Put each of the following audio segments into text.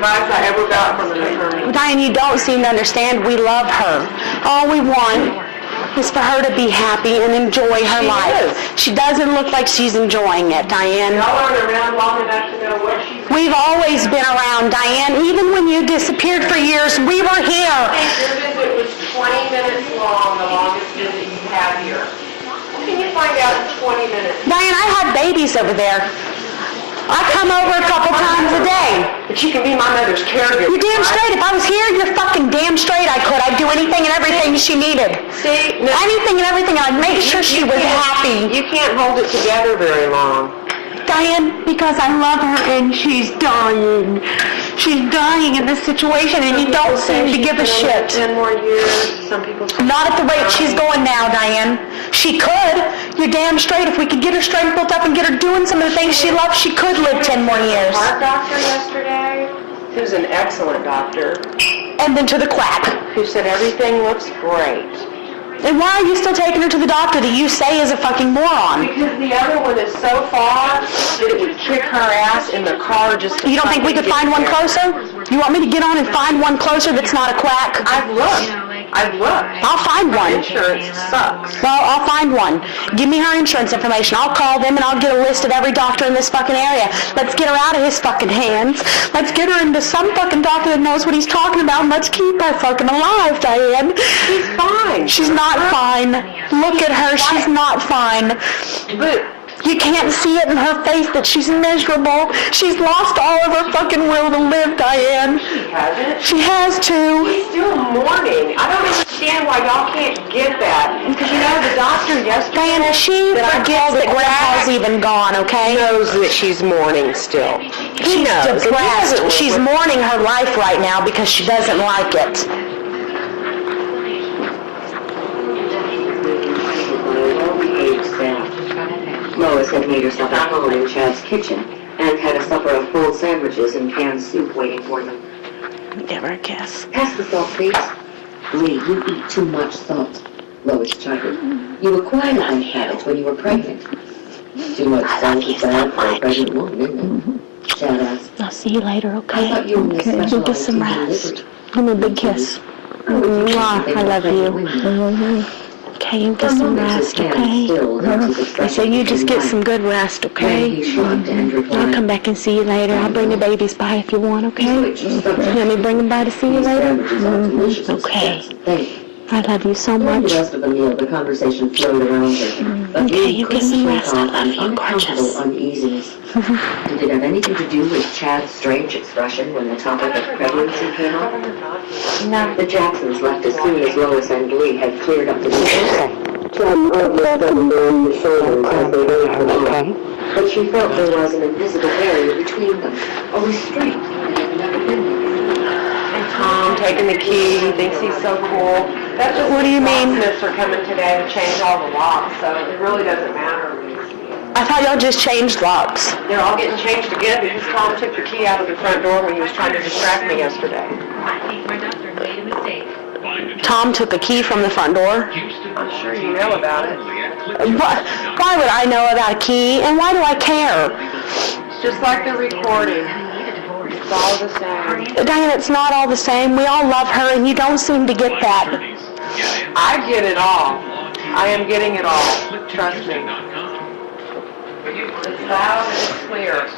advice I ever got from an attorney. Diane, you don't seem to understand. We love her. All we want is for her to be happy and enjoy her life. She doesn't look like she's enjoying it, Diane. Y'all aren't around long enough to know what she's doing. We've always been around, Diane. Even when you disappeared for years, we were here. Your visit was 20 minutes long, the longest visit you have here. How can you find out it's 20 minutes? Diane, I had babies over there. I come over a couple times a day. But you can be my mother's caregiver. You're damn straight. If I was here, you're fucking damn straight I could. I'd do anything and everything she needed. See? No, anything and everything, and I'd make sure she was happy. You can't hold it together very long. Diane, because I love her and she's dying. She's dying in this situation and you don't seem to give a shit. 10 more years. Some people say not at the rate she's going now, Diane. She could. You're damn straight. If we could get her straight built up and get her doing some of the things she loves, she could live 10 more years. Our doctor yesterday, who's an excellent doctor, and then to the quack, who said everything looks great. And why are you still taking her to the doctor that you say is a fucking moron? Because the other one is so far that it would kick her ass in the car just to... You don't think we could find one closer? You want me to get on and find one closer that's not a quack? I've looked. I'll find one. Insurance sucks. Well, I'll find one. Give me her insurance information. I'll call them and I'll get a list of every doctor in this fucking area. Let's get her out of his fucking hands. Let's get her into some fucking doctor that knows what he's talking about, and let's keep her fucking alive, Diane. She's fine. She's not fine. Look at her. She's not fine. But you can't see it in her face that she's miserable. She's lost all of her fucking will to live, Diane. she hasn't. She has to. She's still mourning. I don't understand why y'all can't get that. Because, you know, the doctor yesterday... Diane, she forgets that Grandpa's even gone, okay? knows that she's mourning still. She's depressed. She's mourning her life right now because she doesn't like it. Lois had made herself at home in Chad's kitchen and had a supper of cold sandwiches and canned soup waiting for them. Give her a kiss. Pass the salt, please. Lee, you eat too much salt, Lois chided. You acquired that habit when you were pregnant. Too much salt is bad for a pregnant woman, isn't it? Chad asked. I'll see you later, okay? I thought you were You'll get some rest. Give me a big kiss. Mwah, I love you. Okay, you get some rest, okay? I say you just get some good rest, okay? I'll come back and see you later. I'll bring the babies by if you want, okay? Let me bring them by to see you later? Okay. I love you so During much. the rest of the meal, the conversation flowed around her. Okay, you get some rest. I love you, gorgeous. Uneasiness. Did it have anything to do with Chad's strange expression when the topic of pregnancy came up? No. The Jacksons left as soon as Lois and Lee had cleared up the details. Chad looked them over his shoulders as they waved them away. But she felt there was an invisible barrier between them, a restraint that had never been there. Tom taking the key, he thinks he's so cool. That's just What do you mean? Smiths are coming today to change all the locks, so it really doesn't matter. I thought y'all just changed locks. They're all getting changed again because Tom took the key out of the front door when he was trying to distract me yesterday. I think my doctor made a mistake. Tom took a key from the front door. I'm sure you know about it. Why would I know about a key, and why do I care? Just like the recording. It's all the same. Diane, it's not all the same. We all love her, and you don't seem to get that. I get it all. I am getting it all. Trust me. It's loud and it's clear.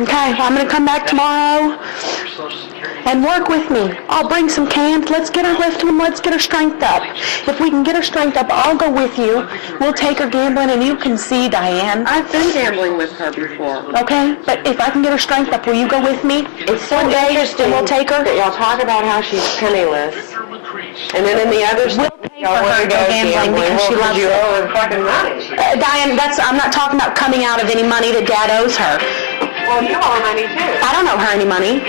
Okay, well, I'm going to come back tomorrow and work with me. I'll bring some cans. Let's get her lifted and let's get her strength up. If we can get her strength up, I'll go with you. We'll take her gambling and you can see, Diane. I've been gambling with her before. Okay, but if I can get her strength up, will you go with me? It's so One day, interesting. and we'll take her. That y'all talk about how she's penniless. And then in the other We'll pay for her to go gambling because she loves you it. owe her fucking money. Diane, I'm not talking about coming out of any money that Dad owes her. Well, you owe her money too. I don't owe her any money.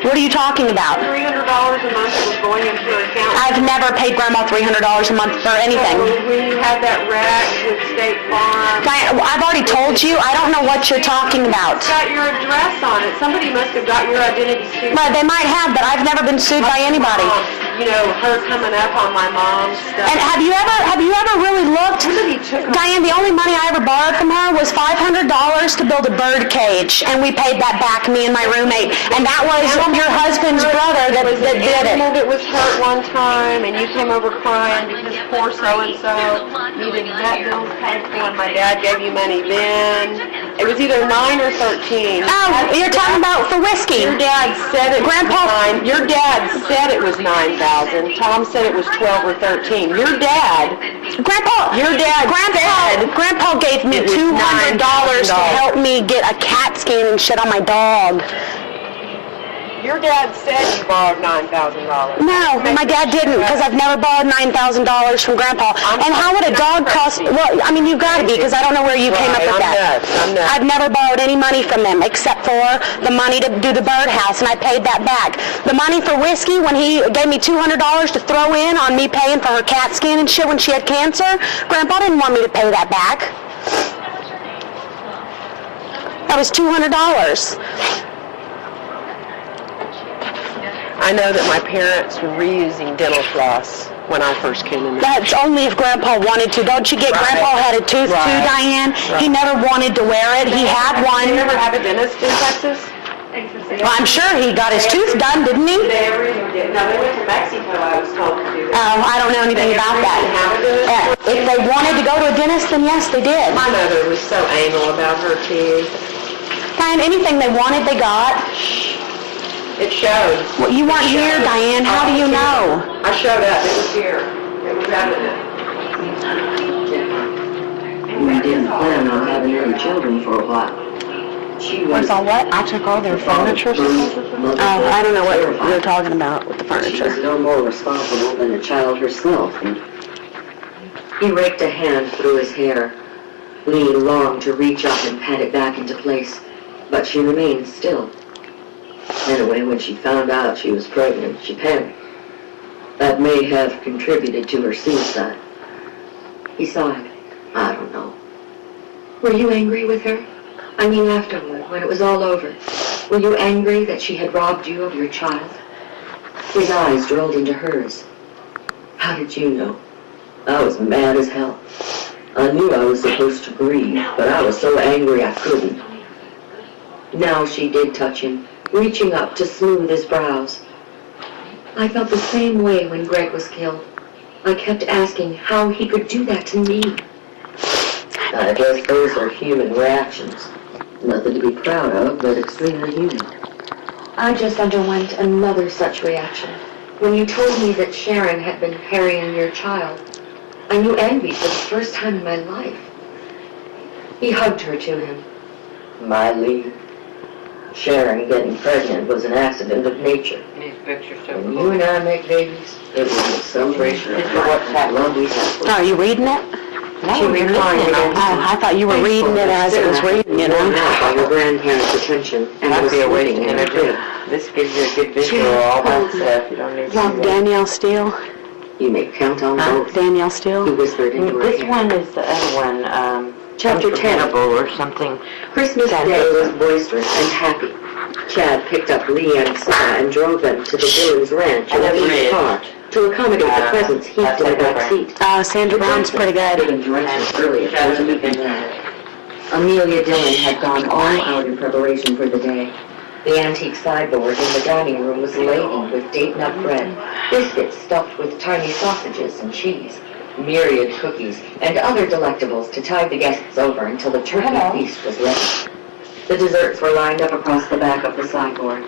What are you talking about? $300 a month that was going into her account. I've never paid Grandma $300 a month for anything. So when you had that wreck with State Farm, Diane, I've already told you. I don't know what you're talking about. it's got your address on it. Somebody must have got your identity too. But they might have, but I've never been sued by anybody. you know, her coming up on my mom's stuff. And have you ever really looked? Diane, the only money I ever borrowed from her was $500 to build a bird cage, and we paid that back, me and my roommate. And that was your husband's brother that did it. It was hurt one time, and you came over crying because poor so-and-so needed vet bills paid for, and my dad gave you money then. It was either 9 or 13. Oh, you're talking about for whiskey. Your dad said it Grandpa. was 9. Your dad said it was 9,000. Tom said it was 12 or 13. Grandpa gave me it was $200 to $9,000. help me get a CAT scan and shit on my dog. Your dad said you borrowed $9,000. No, my dad didn't, because I've never borrowed $9,000 from Grandpa. And how would a dog cost? Well, I mean, you've got to be, because I don't know where you came up with that. I'm nuts. I've never borrowed any money from them except for the money to do the birdhouse, and I paid that back. The money for whiskey, when he gave me $200 to throw in on me paying for her CAT scan and shit when she had cancer, Grandpa didn't want me to pay that back. That was $200. I know that my parents were reusing dental floss when I first came in. That's only if Grandpa wanted to. Don't you get Grandpa had a tooth too, Diane? He never wanted to wear it. He had one. Did you ever have a dentist in Texas? Well, I'm sure he got his tooth done, didn't he? Did they ever even get? No, they went to Mexico, I was told to do that. I don't know anything about that. If they wanted to go to a dentist, then yes, they did. My mother was so anal about her teeth. Diane, anything they wanted, they got. It showed. Well, you weren't here, Diane. How do you know? I showed up. It was here. It was evident. We didn't plan on having any children for a while. She was all what? I took all their furniture. Oh, I don't know what you're talking about with the She was furniture. no more responsible than the child herself. And he raked a hand through his hair. Lee longed to reach up and pat it back into place, but she remained still. Anyway, when she found out she was pregnant, she panicked. That may have contributed to her suicide. He sighed. I don't know. Were you angry with her? I mean afterward, when it was all over. Were you angry that she had robbed you of your child? His eyes drilled into hers. How did you know? I was mad as hell. I knew I was supposed to grieve, but I was so angry I couldn't. Now she did touch him, reaching up to smooth his brows. I felt the same way when Greg was killed. I kept asking how he could do that to me. I guess those are human reactions. Nothing to be proud of, but extremely human. I just underwent another such reaction. When you told me that Sharon had been carrying your child, I knew envy for the first time in my life. He hugged her to him. My Lee. Sharon getting pregnant was an accident of nature. These pictures so When you and I make babies, it was a celebration of love we have. Oh, are you reading it? She reclined against Oh, I thought you were reading it as it was reading, you worn know. out by your grandparents' attention, and was sleeping in her crib. This gives you a good visual of all that stuff. You don't need to Danielle Steele. You may count on both. Danielle He Steele. whispered into her This ear. one is the other one, Chapter 10. Unforgettable or something. Christmas Day was boisterous and happy. Chad picked up Lee and Sarah and drove them to the Dillon's ranch in I never Lee's read. car to accommodate the presents heaped in the back seat. Sandra Brown's pretty good. Amelia Dillon had gone all out in preparation for the day. The antique sideboard in the dining room was laden with date nut bread, biscuits stuffed with tiny sausages and cheese, myriad cookies, and other delectables to tide the guests over until the turkey feast was ready. The desserts were lined up across the back of the sideboard.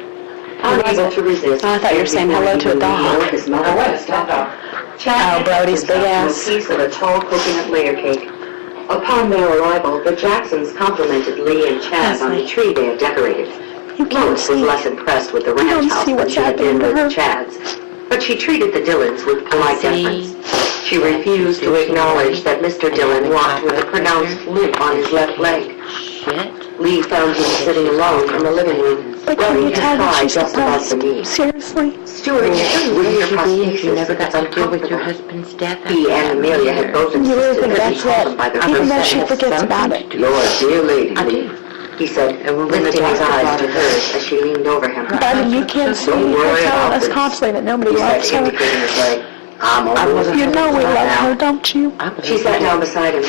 Unable to resist. Oh, I thought you were saying hello to a dog. His mother was stopped. Chad Brody's big a ass. piece of a tall coconut layer cake. Upon their arrival, the Jacksons complimented Lee and Chad on the tree they had decorated. You can't Lois was see. less impressed with the don't ranch house see than what's she had been happening to with her. Chad's, but she treated the Dillons with polite deference. She refused to acknowledge that Mr. Dillon walked with a pronounced limp on his left leg. Shit. Lee found him sitting alone in the living room, But can rubbing you his tell that thigh she's just about the depressed? knee. Seriously? Stuart, you shouldn't wear your Would you be if you prosthesis. never got That's to deal with your uncomfortable. husband's death? He and Amelia had both You really insisted think that he that's call them by it? their Even first though name. she forgets about it. You're a dear lady, I Lee. do. He said, And when the lifting his doctor eyes brought to her hers as she leaned over him. Darling, you can't see her telling us constantly that nobody loves her. I'm almost You know we love her, don't you? She sat down beside him.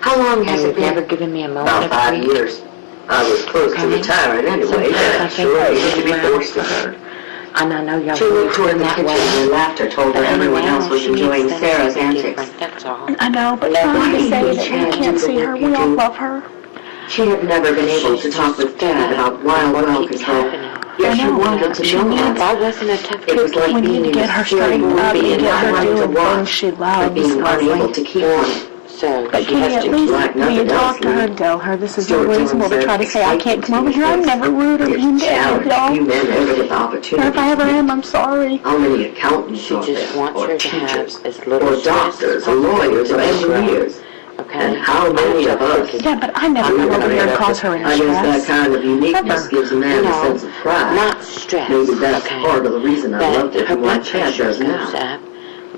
How long has And it you've never been? given me a moment About of 5 grief. years. I was close to retiring anyway, but sure I used to be forced to her. And I know y'all She looked toward the that kitchen way. and laughter told her But everyone now else was she needs enjoying things Sarah's to be antics. different, that's all. I know, but trying to say that we can't see her, we all love her. She had never been able to talk with Dad about wild well control, yet she wanted to know If about I it. wasn't a tough It was cookie, like We need being to in get a her scary straightened up movie and and get not her wanting to doing things watch, she but loves, being unable Leslie. to keep on. so But she can you has at to least, like will you nothing talk else, to her Lee. and tell her this is Stuart unreasonable to Jones try to said, say, I can't come over here, I'm never rude or mean to any of Challenge y'all. few men ever get the Or opportunity. if I ever am, I'm sorry. How many accountants She are just there, wants or her to have teachers, as little or stress doctors, as or lawyers, or possible. engineers? Okay? And how many of us? Yeah, but I never come over here and cause her any I guess that stress. kind of uniqueness Never. gives a man a No, sense of pride. not stress, Maybe that's okay? part of the reason I But loved it her and why blood Chad pressure does goes now. up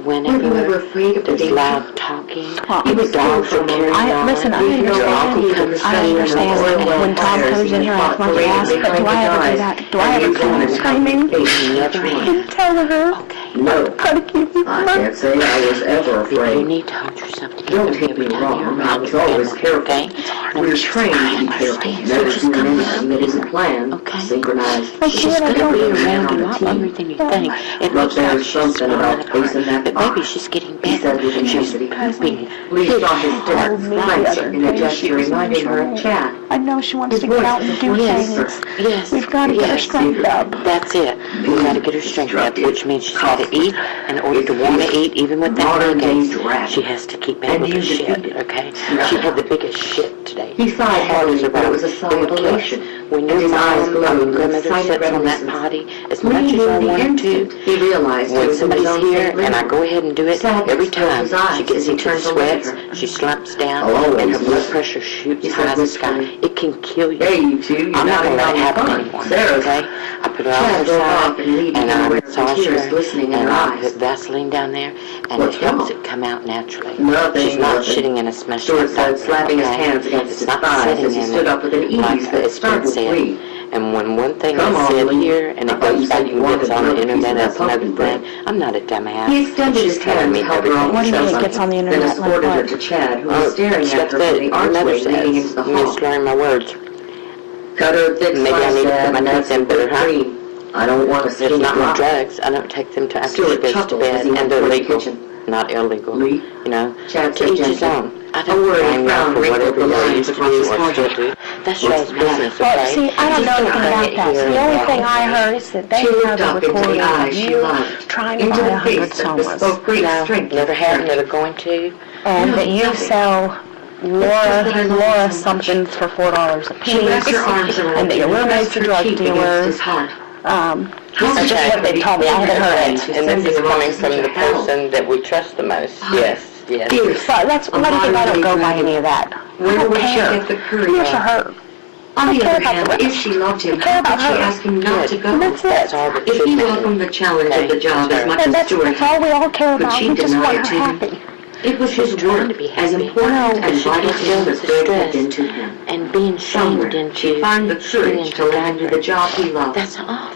Were you ever whenever afraid of the there's danger? loud talking. Well, He was dogs are carrying on. Listen, I understand that when Tom comes in here and acts like an ass, but do I ever do that? Do I ever come in screaming Never and tell her, Okay. No, try to keep you I from her? can't say I was ever You afraid. need to hold yourself together. Don't get me every time wrong, you're I around was your always family, careful. okay? We're trained to be careful, never doing anything that isn't planned, Okay. synchronized. Well, She's Sheila, going to don't be do around a that. lot longer than you think. It But looks like there's she's something falling about apart. facing that But maybe box. she's getting He said better. with She's intensity. pooping. Lee saw his told dinner, me the glanced other in a day gesture she was in reminding her of trouble. Chad. I know she wants His to get voice out was and do yes, things. Yes. We've got to get her yes. straightened up. That's it. We've got to get her strengthened up, which means she's got to eat in order to want to eat, even with that Modern day pancakes. dragon. She has to keep And able you to shit, defeated. okay? Yeah. She had the biggest shit today. He sighed heavily, but it was a sigh of It would kill us. elation. When And your his eyes mom or glowed your with grandmother excited sits on that reminiscence. potty, as Lee much as knew I the wanted to, instant he realized it when was in his somebody's own here family. and I go ahead and do it, Sadness every filled time his eyes she gets as he into the turned to look at sweats, her. she slumps down, I'll always and her blood listen. pressure shoots He high said as the sky. wistfully. It can kill you. Hey, you two, you're I'm not going to let it happen fun. anymore, Sarah's okay? I put her on Chad her drove side, off and leaving and her I aware of the massage tears her, glistening in and her I eyes. put Vaseline down there, and What's it helps wrong? it come out naturally. Nothing, She's not nothing. shitting in a smush Stuart like said, that, slapping his okay? hands against It's his not thighs sitting as he in stood it up with an ease like that it's been startled said. Lee. And when one thing Come is on, said Lee. here and I it thought you goes said back you and wanted gets on the another piece of internet that as another pumpkin bread. thing, I'm not a dumbass. He extended She's his telling hand me to help her off everything. What do you the mean it sofa, gets on the then internet like escorted her what? to Chad, who was staring at Stuff her from that the your mother archway leading into says. the I'm hall. just learning my words. Cut her a thick Maybe I slice, need to Dad, put my and teeth that's in some better, whipped huh? cream. I don't want a There's skinny not my drop. drugs. I don't take them till after Stuart she goes to chuckled as bed, he went and they're toward the legal, kitchen. not illegal. Lee? You know, Chad to said each his gently. own. I A don't worried blame y'all frown for wrinkled whatever the y'all lines used to across do his or still forehead. do. That's What's y'all's the matter? business, Well, okay? see, I don't know anything about that. The only thing I heard is that they She looked have a up into the recording eyes of she you loved, trying to into buy the 100 face that Somas, bespoke great strength. Never had, never going to. and No, that you nothing. sell Laura somethings for $4 a piece, She wrapped her arms around and that your him and roommate's pressed a her drug cheek against dealer. his heart. That's just what they told me. I haven't heard it. And this is coming from the person that we trust the most. Yes, yes. But that's what do you think? I don't go by any of that. I Where don't would she care. get the courage? Here's for her. On the care other about hand, the rest. if she loved him, I care how about could she her. ask him not to go? And that's That's it. all that If should he matter. welcomed the challenge of the job as much And as Stuart that's all we all care But about. she We just want denied her to happy. it was his trying work, to be as happy. important No, and but she vital can't to deal him with as the Greg had stress. been to him. And being Somewhere, shamed into she'd find the courage into to let him do the job he loved. That's awful.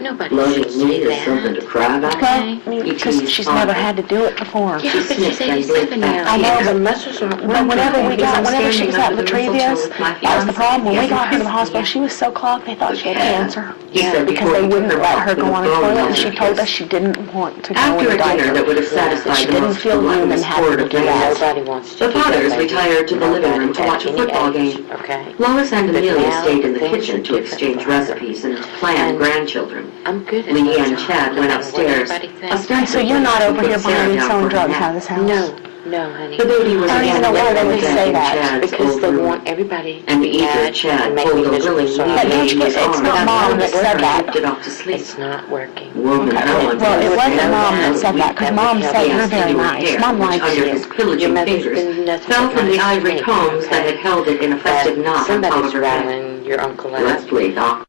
Nobody Loving should me say is something to that. cry about. Okay. Because she's never had to do it before. Yeah, She but she's sniffed and 87 blinked now. back. I know, Her but- muscles aren't But whenever working. she was at Latrivia's, that was the problem. When we got her to the hospital, she was so clogged they thought she had cancer. He said Because they wouldn't let her go on a toilet, and she told us kiss. she didn't want to go After in a a dinner diaper. that would have She satisfied the didn't most feel human gluttonous having horde to of do that. Nobody wants to The do that, fathers baby. retired to the living room to Nobody watch a at any football age, game. Okay. Lois and But Amelia now stayed in the things kitchen are to different exchange for her. recipes and to plan And grandchildren. I'm good at Lee my and job. Chad went No matter what upstairs. everybody thinks. Ostensibly, So you're not over to here put Sarah buying and down selling for a drugs nap. out of this house? No, honey. The baby was I don't even again know why they laying would back say in that. Chad's Because old they room. want everybody to And be the eager mad Chad and make pulled me a miserable. willing So Lee I But don't in you his get- it's arms. not Mom that said that. Drifted off to sleep. It's not working. Woman Helen Well, it wasn't and Mom that Helen said that, because Mom said you're very nice. Mom likes under you. his Your pillaging mother's fingers been nothing fell but from the nice to ivory me, combs that okay? had held it in a festive knot on top Somebody's of her head. rattling your uncle Let's out. play, Doc.